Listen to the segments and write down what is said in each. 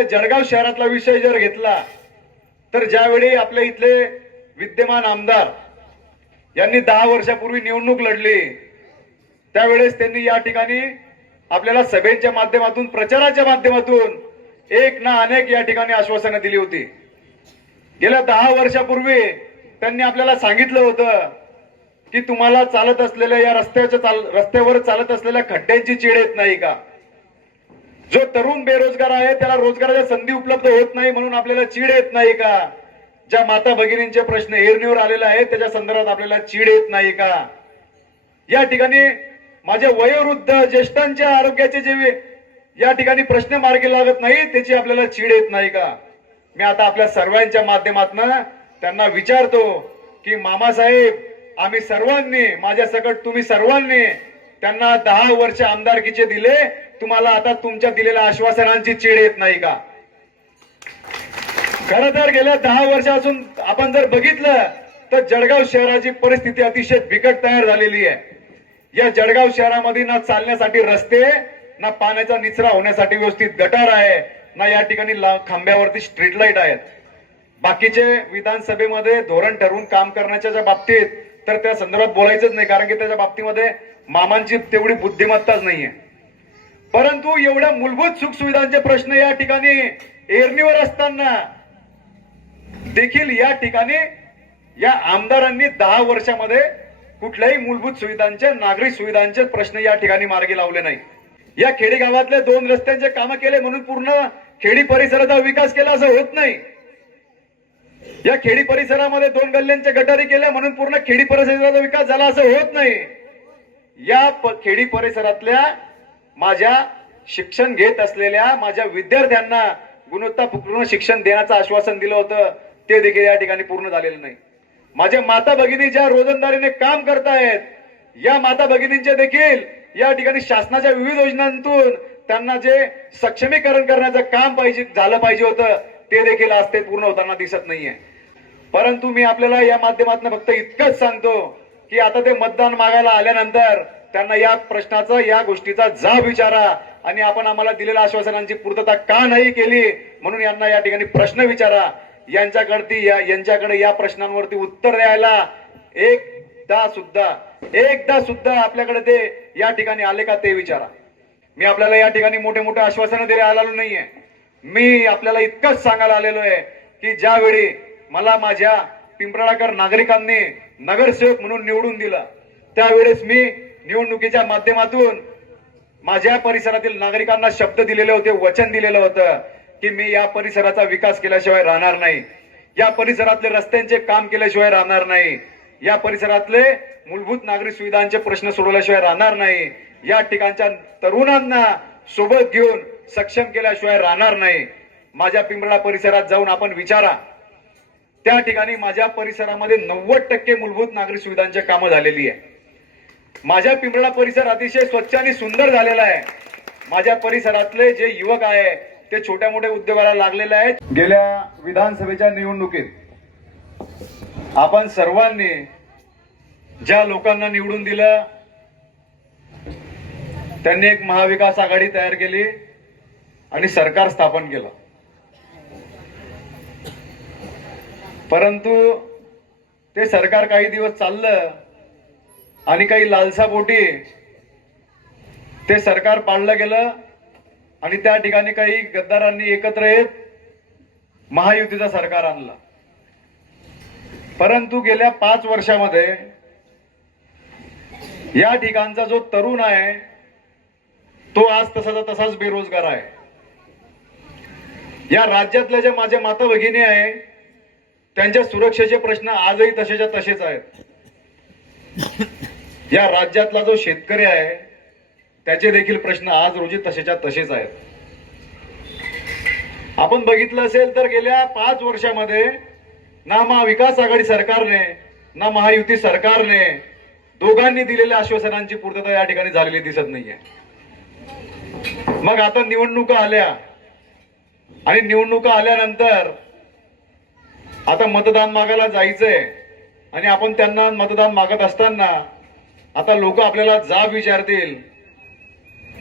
आपल्या जळगाव शहरातला विषय जर घेतला तर ज्यावेळी आपल्या इथले विद्यमान आमदार यांनी दहा वर्षापूर्वी निवडणूक लढली त्यावेळेस त्यांनी या ठिकाणी आपल्याला सभेच्या माध्यमातून प्रचाराच्या माध्यमातून एक ना अनेक या ठिकाणी आश्वासनं दिली होती. गेल्या दहा वर्षापूर्वी त्यांनी आपल्याला सांगितलं होतं की तुम्हाला चालत असलेल्या या रस्त्याच्या चाल रस्त्यावर चालत असलेल्या खड्ड्यांची चीड येत नाही का? जो तरुण बेरोजगार आहे त्याला रोजगाराच्या संधी उपलब्ध होत नाही म्हणून आपल्याला चीड येत नाही का? ज्या माता भगिनींचे प्रश्न एरणीवर आलेले आहेत त्याच्या संदर्भात आपल्याला चीड येत नाही का? या ठिकाणी माझ्या वयोवृद्ध ज्येष्ठांच्या आरोग्याचे जे या ठिकाणी प्रश्न मार्गी लागत नाही त्याची आपल्याला चीड येत नाही का? मी आता आपल्या सर्वांच्या माध्यमातून त्यांना विचारतो की मामासाहेब आम्ही सर्वांनी माझ्या सकट तुम्ही सर्वांनी त्यांना दहा वर्ष आमदारकीचे दिले तुम्हाला आता तुमच्या दिलेल्या आश्वासनांची चीड येत नाही का? खर तर गेल्या दहा वर्षापासून आपण जर बघितलं तर जळगाव शहराची परिस्थिती अतिशय बिकट तयार झालेली आहे. या जळगाव शहरामध्ये ना चालण्यासाठी रस्ते ना पाण्याचा निचरा होण्यासाठी व्यवस्थित गटार आहे ना या ठिकाणी खांब्यावरती स्ट्रीट लाइट आहेत. बाकीचे विधानसभेमध्ये धोरण ठरवून काम करण्याच्या ज्या बाबतीत तर त्या संदर्भात बोलायचंच नाही कारण की त्याच्या बाबतीमध्ये मामांची तेवढी बुद्धिमत्ताच नाहीये. परंतु एवढ्या मूलभूत सुखसुविधांचे प्रश्न या ठिकाणी एरणीवर असताना देखील या ठिकाणी या आमदारांनी दहा वर्षामध्ये कुठल्याही मूलभूत सुविधांचे नागरिक सुविधांचे प्रश्न या ठिकाणी मार्गी लावले नाही या खेडी गावातले दोन रस्त्यांचे कामं केले म्हणून पूर्ण खेडी परिसराचा विकास केला असं होत नाही. या खेडी परिसरामध्ये दोन गल्ल्यांचे गटारी केल्या म्हणून पूर्ण खेडी परिसराचा विकास झाला असं होत नाही. या खेडी परिसरातल्या माझ्या शिक्षण घेत असलेल्या माझ्या विद्यार्थ्यांना गुणवत्तापूर्ण शिक्षण देण्याचं आश्वासन दिलं होतं ते देखील या ठिकाणी पूर्ण झालेलं नाही. माझ्या माता भगिनी ज्या रोजंदारीने काम करतायत या माता भगिनींचे देखील या ठिकाणी शासनाच्या विविध योजनांतून त्यांना जे सक्षमीकरण करण्याचं काम पाहिजे झालं पाहिजे होतं ते देखील आज ते पूर्ण होताना दिसत नाहीये. परंतु मी आपल्याला या माध्यमातून फक्त इतकंच सांगतो की आता ते मतदान मागायला आल्यानंतर त्यांना या प्रश्नाचा या गोष्टीचा जाब विचारा. आणि आपण आम्हाला दिलेल्या आश्वासनांची पूर्तता का नाही केली म्हणून यांना या ठिकाणी प्रश्न विचारा. यांच्याकडती या यांच्याकडे या प्रश्नांवरती उत्तर द्यायला एकदा सुद्धा एकदा सुद्धा आपल्याकडे ते या ठिकाणी आले का ते विचारा. मी आपल्याला या ठिकाणी मोठे मोठे आश्वासनं दिले आलेलो नाहीये. मी आपल्याला इतकंच सांगायला आलेलो आहे की ज्यावेळी मला माझ्या पिंपराळाकर नागरिकांनी नगरसेवक म्हणून निवडून दिलं त्यावेळेस मी निवडणुकीच्या माध्यमातून माझ्या परिसरातील नागरिकांना शब्द दिलेले होते वचन दिलेलं होतं की मी या परिसराचा विकास केल्याशिवाय राहणार नाही. या परिसरातले रस्त्यांचे काम केल्याशिवाय राहणार नाही. या परिसरातले मूलभूत नागरी सुविधांचे प्रश्न सोडवल्याशिवाय राहणार नाही. या ठिकाणच्या तरुणांना सोबत घेऊन सक्षम केल्याशिवाय राहणार नाही. माझ्या पिंपळा परिसरात जाऊन आपण विचारा. त्या ठिकाणी माझ्या परिसरामध्ये नव्वद टक्के मूलभूत नागरी सुविधांची कामं झालेली आहे. माझ्या पिंपळा परिसर अतिशय स्वच्छ आणि सुंदर झालेला आहे. माझ्या परिसरातले जे युवक आहे ते छोट्या मोठ्या उद्योगाला लागलेले आहेत. गेल्या विधानसभेच्या निवडणुकीत आपण सर्वांनी ज्या लोकांना निवडून दिलं त्यांनी एक महाविकास आघाडी तयार केली आणि सरकार स्थापन केलं. परंतु ते सरकार काही दिवस चाललं आणि काही लालसापोटी ते सरकार पाडलं गेलं आणि त्या ठिकाणी काही गद्दारांनी एकत्र येत महायुतीचं सरकार आणलं. परंतु गेल्या पाच वर्षामध्ये या ठिकाणचा जो तरुण आहे तो आज तसाचा तसाच बेरोजगार आहे. या राज्यातल्या ज्या माझ्या माता भगिनी आहे त्यांच्या सुरक्षेचे प्रश्न आजही तसेच्या तसेच आहेत. या राज्यातला जो शेतकरी आहे त्याचे देखील प्रश्न आज रोजी तसेच्या तसेच आहेत. आपण बघितलं असेल तर गेल्या पाच वर्षामध्ये ना महाविकास आघाडी सरकारने ना महायुती सरकारने दोघांनी दिलेल्या आश्वासनांची पूर्तता या ठिकाणी झालेली दिसत नाहीये. मग आता निवडणुका आल्या आणि निवडणुका आल्यानंतर आता मतदान मागायला जायचंय आणि आपण त्यांना मतदान मागत असताना आता लोक आपल्याला जाब विचारतील.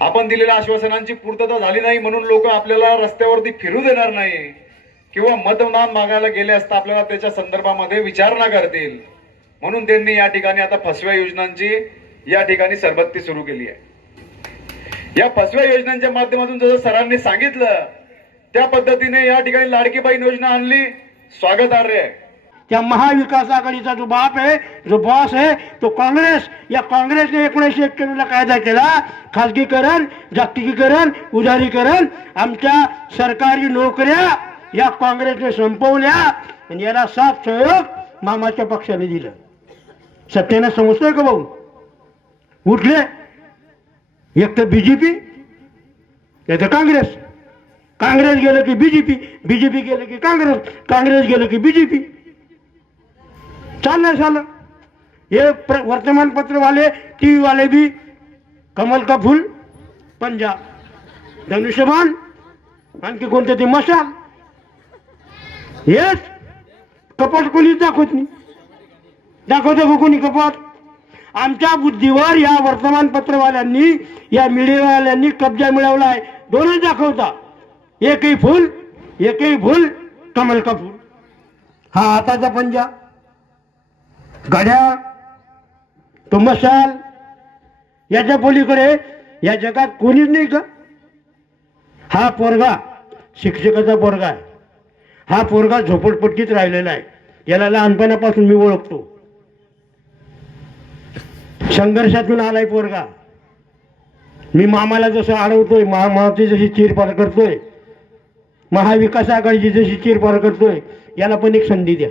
आपण दिलेल्या आश्वासनांची पूर्तता झाली नाही म्हणून लोक आपल्याला रस्त्यावरती फिरू देणार नाही. किंवा मतदान मागायला गेले असता आपल्याला त्याच्या संदर्भामध्ये विचारणा करतील. म्हणून त्यांनी या ठिकाणी आता फसव्या योजनांची या ठिकाणी सरबत्ती सुरू केली आहे. या फसव्या योजनांच्या माध्यमातून जसं सरांनी सांगितलं त्या पद्धतीने या ठिकाणी लाडकीबाई योजना आणली. स्वागतार्ह आहे. त्या महाविकास आघाडीचा जो बाप आहे जो बॉस आहे तो काँग्रेस. या काँग्रेसने एकोणीसशे एक्क्याण्णवला कायदा केला. खाजगीकरण जागतिकीकरण उदारीकरण. आमच्या सरकारी नोकऱ्या या काँग्रेसने संपवल्या आणि याला साथ सहयोग मामाच्या पक्षाने दिलं. सत्यानं समजतोय का भाऊ? उठले. एक तर बीजेपी एक तर काँग्रेस. काँग्रेस गेलं की बीजेपी बीजेपी गेलं की काँग्रेस. काँग्रेस गेलं की बीजेपी चाललं झालं हे प्र वर्तमानपत्रवाले टी व्हीवाले बी कमल का फूल पंजाब. धनुष्यबाण आणखी कोणते ते मशाल. हेच कपट कोणीच दाखवत नाही. दाखवतो का कोणी कपट? आमच्या बुद्धीवर या वर्तमानपत्रवाल्यांनी या मीडियावाल्यांनी कब्जा मिळवला आहे दोनच दाखवता. एकही फुल एकही फुल कमल का फूल हा हाताचा पंजा गाड्या तो मशाल याच्या पलीकडे या जगात कोणीच नाही का? हा पोरगा शिक्षकाचा पोरगा आहे. हा पोरगा झोपडपट्टीत राहिलेला आहे. याला लहानपणापासून मी ओळखतो. संघर्षातून आलाय पोरगा. मी मामाला जसं अडवतोय मामाची जशी चिरपार करतोय महाविकास आघाडीची जशी चिरपार करतोय याला पण एक संधी द्या.